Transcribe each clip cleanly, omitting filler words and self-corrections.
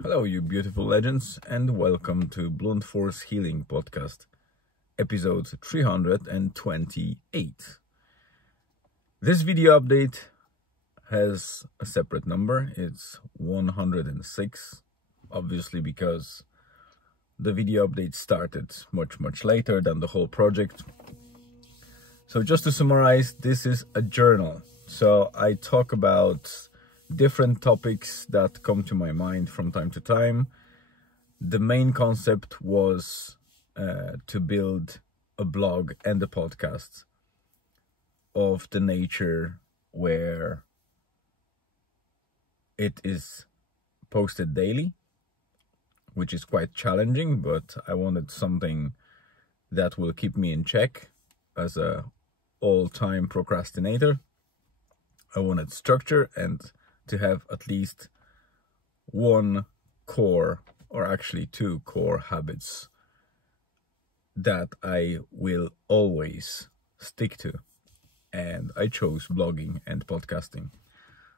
Hello, you beautiful legends, and welcome to Blunt Force Healing Podcast, episode 328. This video update has a separate number. It's 106, obviously because the video update started much later than the whole project. So just to summarize, this is a journal. So I talk about different topics that come to my mind from time to time. The main concept was to build a blog and a podcast of the nature where it is posted daily, which is quite challenging, but I wanted something that will keep me in check as a all-time procrastinator. I wanted structure and to have at least one core, or actually two core habits that I will always stick to. And I chose blogging and podcasting.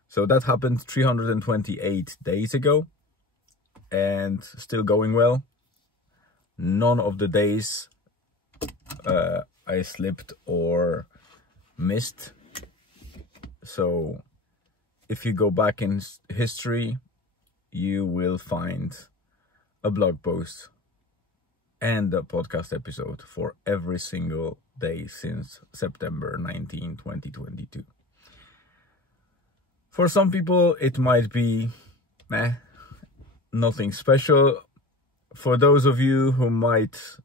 So that happened 328 days ago and still going well. None of the days I slipped or missed. So if you go back in history, you will find a blog post and a podcast episode for every single day since September 19, 2022. For some people, it might be nothing special. For those of you who might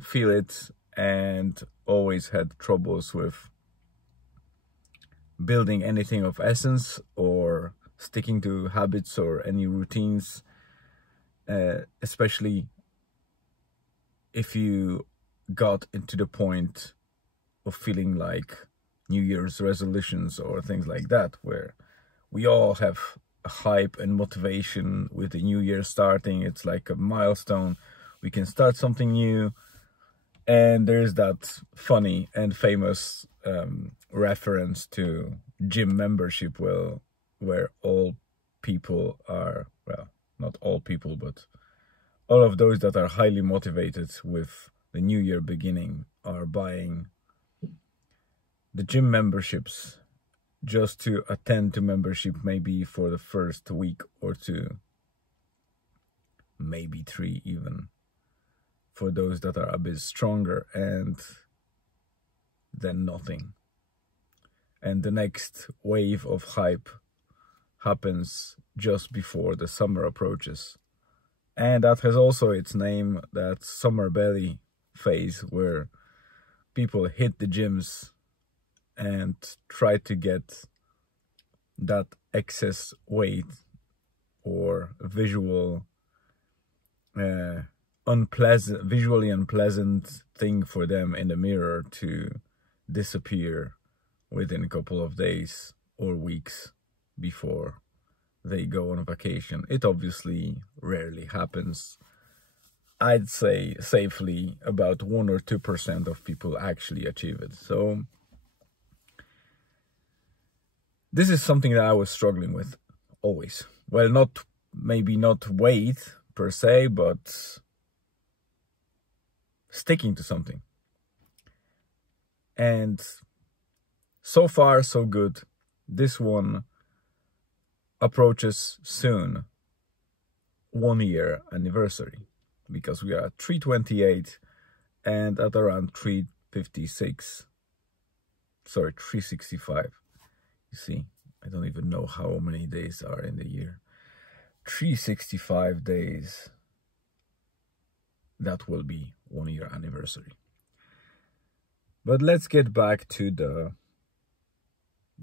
feel it and always had troubles with building anything of essence or sticking to habits or any routines, especially if you got into the point of feeling like New Year's resolutions or things like that, where we all have a hype and motivation with the new year starting. It's like a milestone. We can start something new. And there's that funny and famous reference to gym membership, where all people are, well, not all people, but all of those that are highly motivated with the new year beginning are buying the gym memberships just to attend to membership maybe for the first week or two, maybe 3 even, for those that are a bit stronger, and then nothing. And the next wave of hype happens just before the summer approaches. And that has also its name, that summer belly phase, where people hit the gyms and try to get that excess weight or visually unpleasant thing for them in the mirror to disappear within a couple of days or weeks before they go on vacation. It obviously rarely happens. I'd say safely about 1 or 2% of people actually achieve it. So this is something that I was struggling with always. Well, maybe not weight per se, but sticking to something. And so far, so good. This one approaches soon 1 year anniversary, because we are at 328 and at around 365. You see, I don't even know how many days are in the year. 365 days. That will be 1 year anniversary. But let's get back to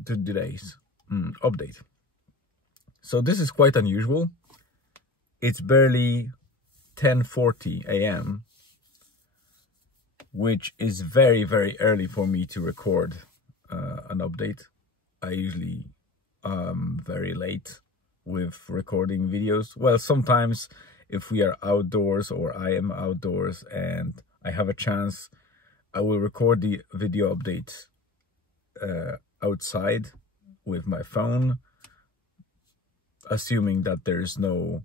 today's update. So this is quite unusual. It's barely 10:40 a.m., which is very early for me to record an update. I usually very late with recording videos. Well, sometimes if we are outdoors or I am outdoors and I have a chance, I will record the video update outside with my phone, assuming that there's no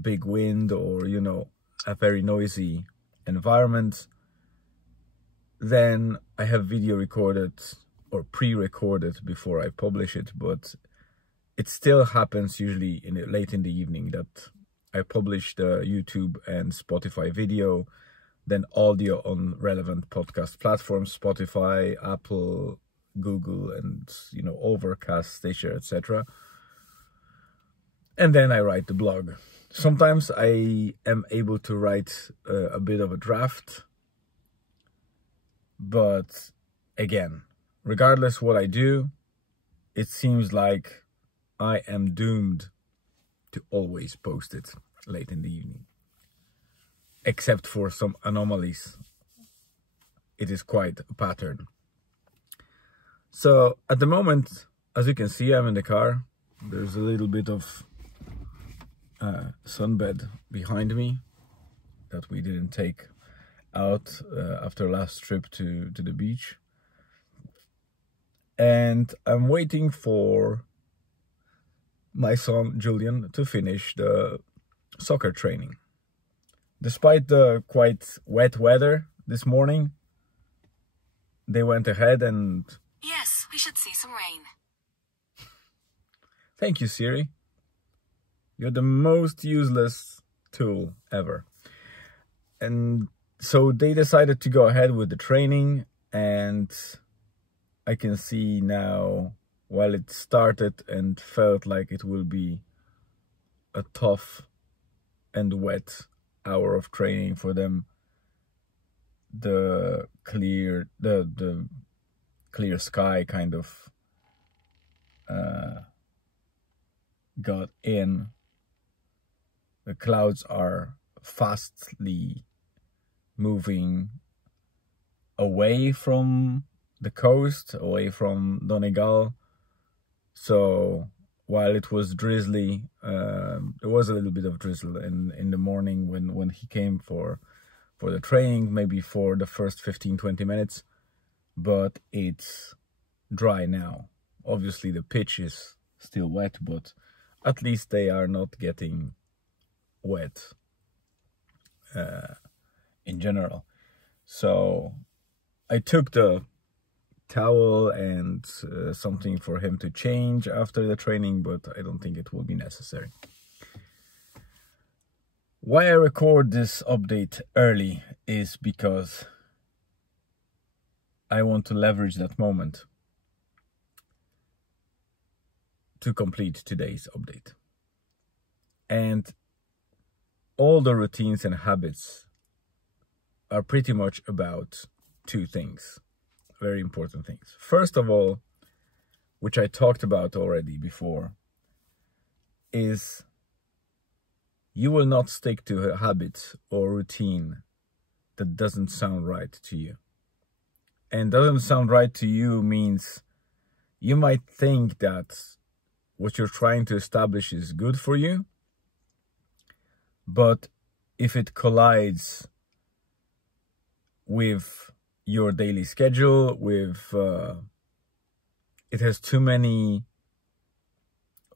big wind or, you know, a very noisy environment, then I have video recorded or pre-recorded before I publish it, but it still happens usually late in the evening that I publish the YouTube and Spotify video, then audio on relevant podcast platforms, Spotify, Apple, Google, and, you know, Overcast, Stitcher, etc. And then I write the blog. Sometimes I am able to write a bit of a draft, but again, regardless what I do, it seems like I am doomed to always post it late in the evening. Except for some anomalies, it is quite a pattern. So at the moment, as you can see, I'm in the car. There's a little bit of sunbed behind me that we didn't take out after last trip to the beach. And I'm waiting for my son Julian to finish the soccer training. Despite the quite wet weather this morning, they went ahead and... Yes, we should see some rain. Thank you, Siri. You're the most useless tool ever. And so they decided to go ahead with the training, and I can see now, while it started and felt like it will be a tough and wet hour of training for them, the clear sky kind of got in. The clouds are fastly moving away from the coast, away from Donegal. So while it was drizzly, there was a little bit of drizzle in the morning when he came for the training, maybe for the first 15-20 minutes, but it's dry now. Obviously the pitch is still wet, but at least they are not getting wet in general. So I took the towel and something for him to change after the training, but I don't think it will be necessary. Why I record this update early is because I want to leverage that moment to complete today's update. And all the routines and habits are pretty much about two things, very important things. First of all, which I talked about already before, is you will not stick to a habit or routine that doesn't sound right to you. And doesn't sound right to you means you might think that what you're trying to establish is good for you, but if it collides with your daily schedule, it has too many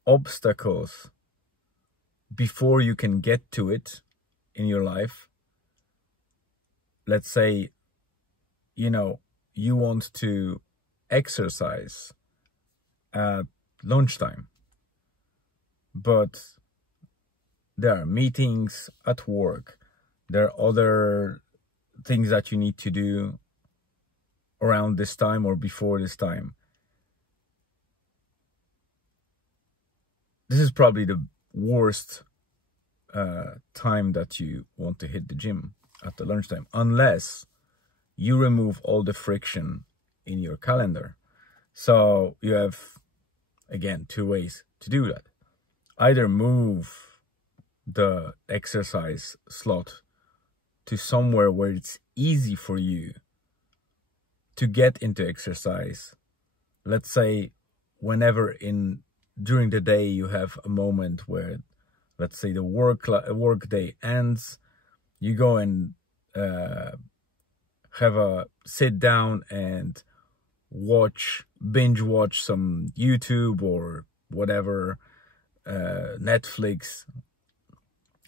obstacles before you can get to it in your life. Let's say, you know, you want to exercise at lunchtime, but there are meetings at work, there are other things that you need to do around this time or before this time. This is probably the worst time that you want to hit the gym, at the lunchtime, unless you remove all the friction in your calendar. So you have, again, two ways to do that. Either move the exercise slot to somewhere where it's easy for you to get into exercise. Let's say whenever during the day you have a moment where, let's say, the work day ends, you go and have a sit down and binge watch some YouTube or whatever, Netflix,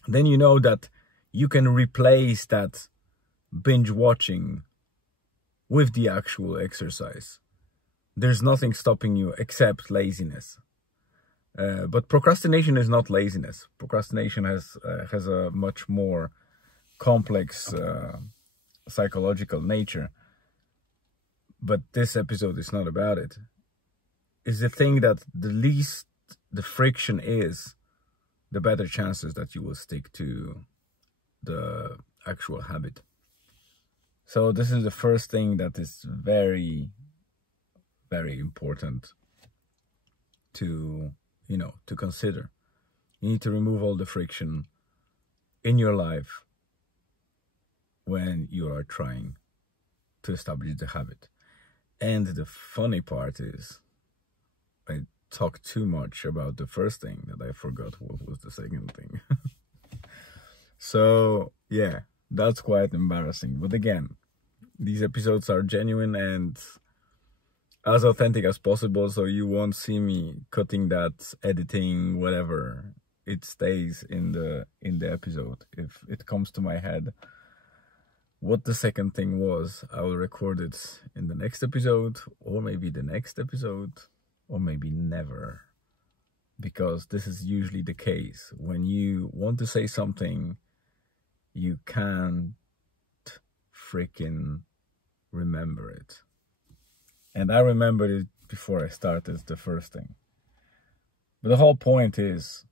then you know that you can replace that binge watching with the actual exercise. There's nothing stopping you except laziness. But procrastination is not laziness. Procrastination has a much more complex psychological nature. But this episode is not about it. It's the thing that the least the friction is, the better chances that you will stick to the actual habit. So this is the first thing that is very, very important to, to consider. You need to remove all the friction in your life when you are trying to establish the habit. And the funny part is, I talked too much about the first thing that I forgot what was the second thing. So yeah, that's quite embarrassing. But again, these episodes are genuine and as authentic as possible, so you won't see me cutting that, editing, whatever. It stays in the episode. If it comes to my head what the second thing was, I will record it in the next episode, or maybe the next episode, or maybe never. Because this is usually the case. When you want to say something, you can't freaking remember it. And I remembered it before I started the first thing. But the whole point is,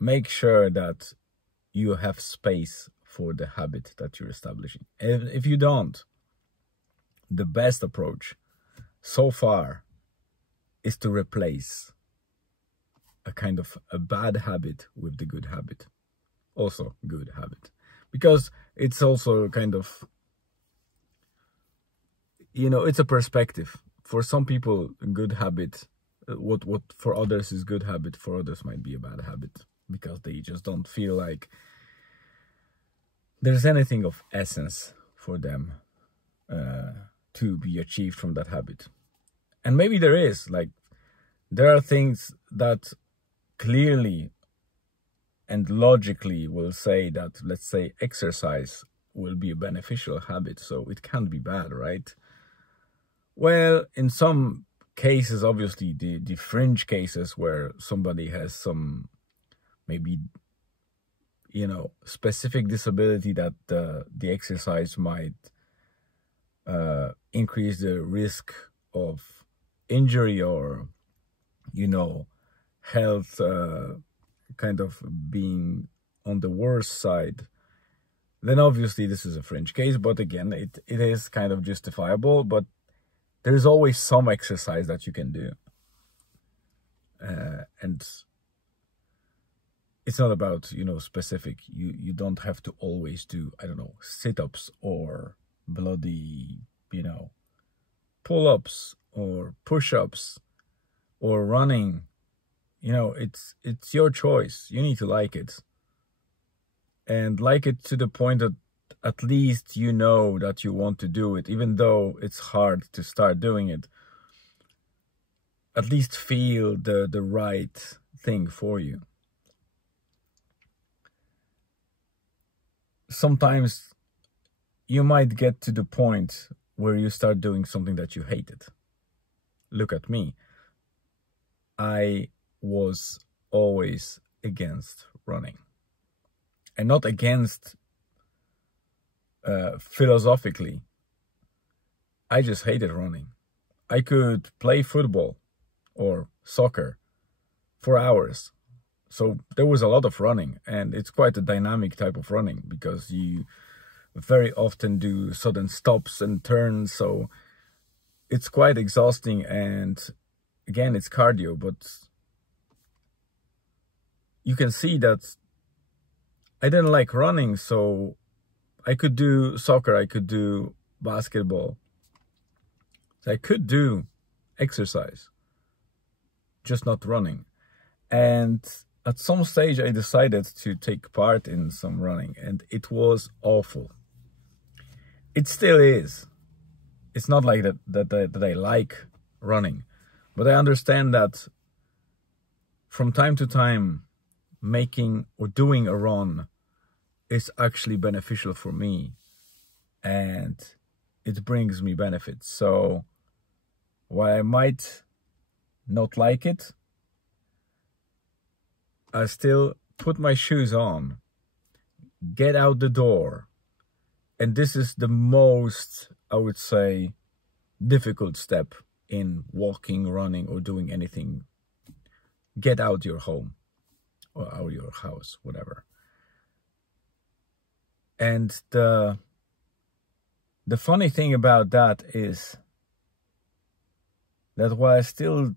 make sure that you have space for the habit that you're establishing. And if you don't, the best approach so far is to replace a kind of a bad habit with the good habit. Also good habit. Because it's also kind of, it's a perspective. For some people, a good habit, what for others is good habit, for others might be a bad habit. Because they just don't feel like there's anything of essence for them to be achieved from that habit. And maybe there is, there are things that clearly and logically will say that, let's say, exercise will be a beneficial habit, so it can't be bad, right? Well, in some cases, obviously, the fringe cases where somebody has some, maybe, specific disability that the exercise might increase the risk of injury or, health kind of being on the worst side, then obviously this is a fringe case. But again, it is kind of justifiable, but there's always some exercise that you can do. And it's not about, specific. You don't have to always do, I don't know, sit-ups or bloody, pull-ups or push-ups or running. It's your choice. You need to like it. And like it to the point that at least you know that you want to do it, even though it's hard to start doing it. At least feel the right thing for you. Sometimes you might get to the point where you start doing something that you hated. Look at me. I was always against running. And not against philosophically. I just hated running. I could play football or soccer for hours. So there was a lot of running, and it's quite a dynamic type of running because you very often do sudden stops and turns. So it's quite exhausting, and again, it's cardio, but you can see that I didn't like running, so I could do soccer, I could do basketball. So I could do exercise, just not running. And at some stage I decided to take part in some running, and it was awful. It still is. It's not like that I like running, but I understand that from time to time making or doing a run is actually beneficial for me and it brings me benefits. So while I might not like it, I still put my shoes on, get out the door, and this is the most, I would say, difficult step in walking, running, or doing anything. Get out your home or out your house, whatever. And the funny thing about that is that while I still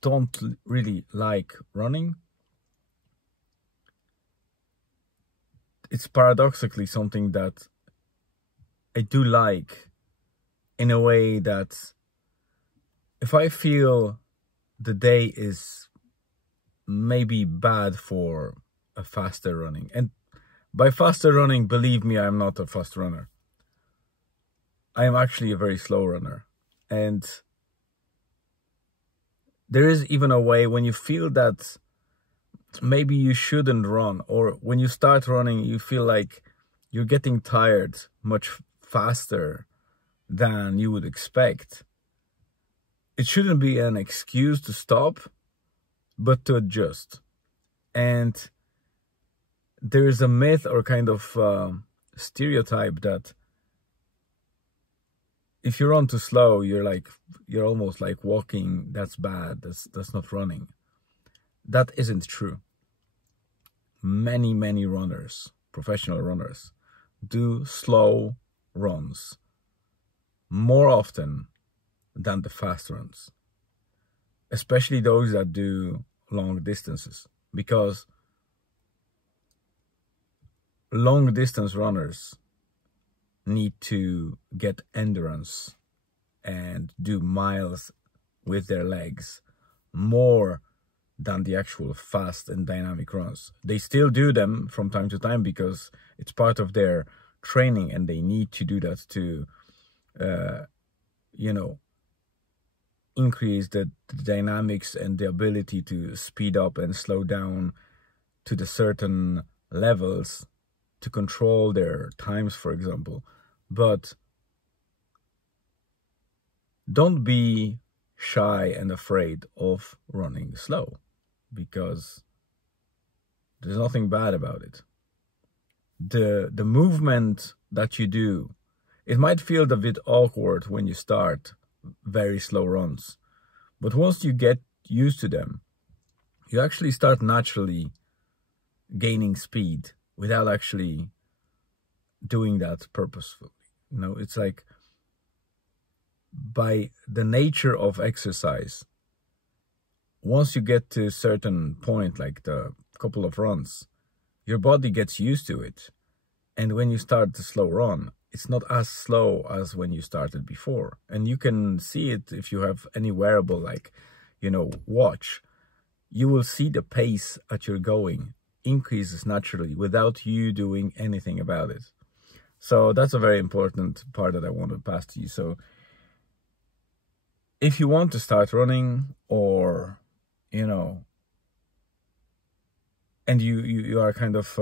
don't really like running, it's paradoxically something that I do like, in a way that if I feel the day is maybe bad for a faster running, and by faster running, believe me, I'm not a fast runner. I am actually a very slow runner. And there is even a way when you feel that maybe you shouldn't run, or when you start running, you feel like you're getting tired much faster than you would expect. It shouldn't be an excuse to stop, but to adjust. And there's a myth or kind of stereotype that if you run too slow, you're almost like walking. That's bad. That's not running. That isn't true. Many runners, professional runners, do slow runs more often than the fast runs, especially those that do long distances, because long distance runners need to get endurance and do miles with their legs more than the actual fast and dynamic runs. They still do them from time to time because it's part of their training, and they need to do that to increase the dynamics and the ability to speed up and slow down to the certain levels to control their times, for example. But don't be shy and afraid of running slow, because there's nothing bad about it. The movement that you do, it might feel a bit awkward when you start very slow runs, but once you get used to them, you actually start naturally gaining speed without actually doing that purposefully. It's like, by the nature of exercise, once you get to a certain point, like the couple of runs, your body gets used to it. And when you start the slow run, it's not as slow as when you started before. And you can see it if you have any wearable, like, watch. You will see the pace that you're going increases naturally without you doing anything about it. So that's a very important part that I want to pass to you. So if you want to start running, or, and you are kind of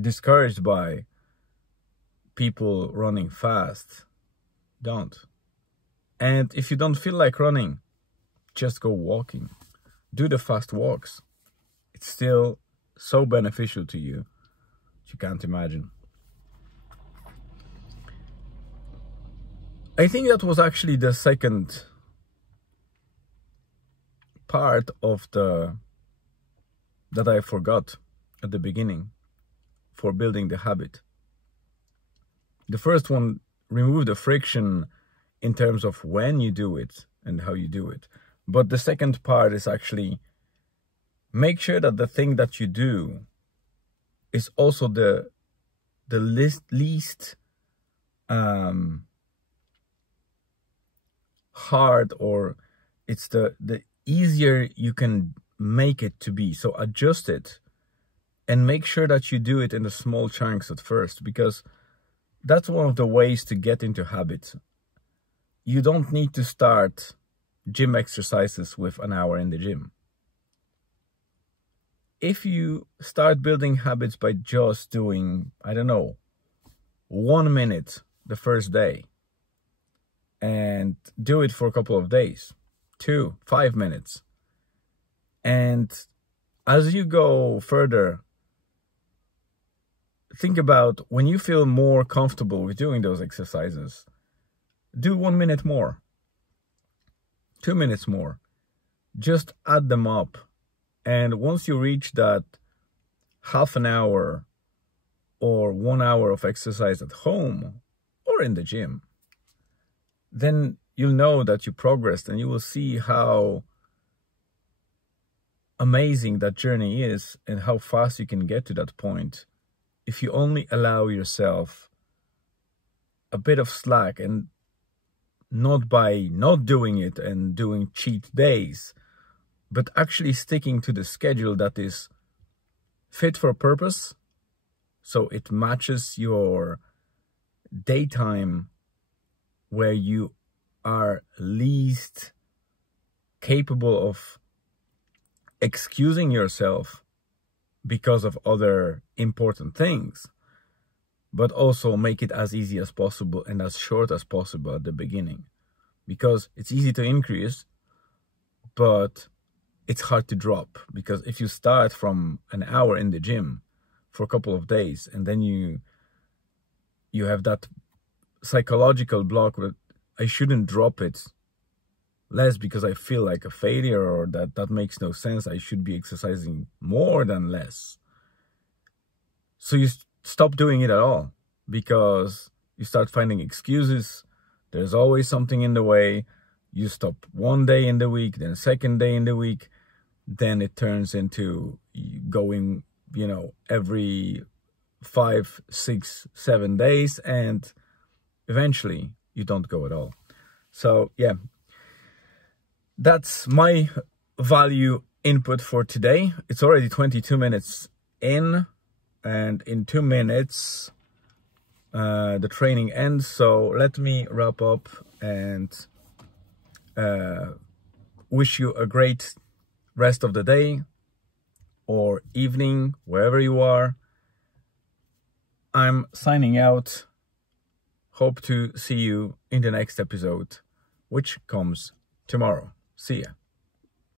discouraged by people running fast, don't. And if you don't feel like running, just go walking. Do the fast walks. It's still so beneficial to you, you can't imagine. I think that was actually the second part of that I forgot at the beginning for building the habit. The first one, remove the friction in terms of when you do it and how you do it. But the second part is actually make sure that the thing that you do is also the least hard, or it's the easier you can make it to be. So adjust it and make sure that you do it in the small chunks at first, because that's one of the ways to get into habits. You don't need to start gym exercises with an hour in the gym. if you start building habits by just doing, I don't know, 1 minute the first day, and do it for a couple of days, 2, 5 minutes. And as you go further, think about when you feel more comfortable with doing those exercises, do 1 minute more, 2 minutes more, just add them up. And once you reach that half an hour or 1 hour of exercise at home or in the gym, then you'll know that you progressed, and you will see how amazing that journey is and how fast you can get to that point if you only allow yourself a bit of slack, and not by not doing it and doing cheat days, but actually sticking to the schedule that is fit for purpose, so it matches your daytime where you are least capable of excusing yourself because of other important things, but also make it as easy as possible and as short as possible at the beginning, because it's easy to increase, but it's hard to drop. Because if you start from an hour in the gym for a couple of days, and then you have that psychological block that I shouldn't drop it less because I feel like a failure, or that makes no sense, I should be exercising more than less. So you stop doing it at all, because you start finding excuses. There's always something in the way. You stop 1 day in the week, then second day in the week, then it turns into going, every 5, 6, 7 days, and eventually you don't go at all. So yeah, that's my value input for today. It's already 22 minutes in, and in 2 minutes the training ends. So let me wrap up and wish you a great rest of the day or evening, wherever you are. I'm signing out. Hope to see you in the next episode, which comes tomorrow. See ya.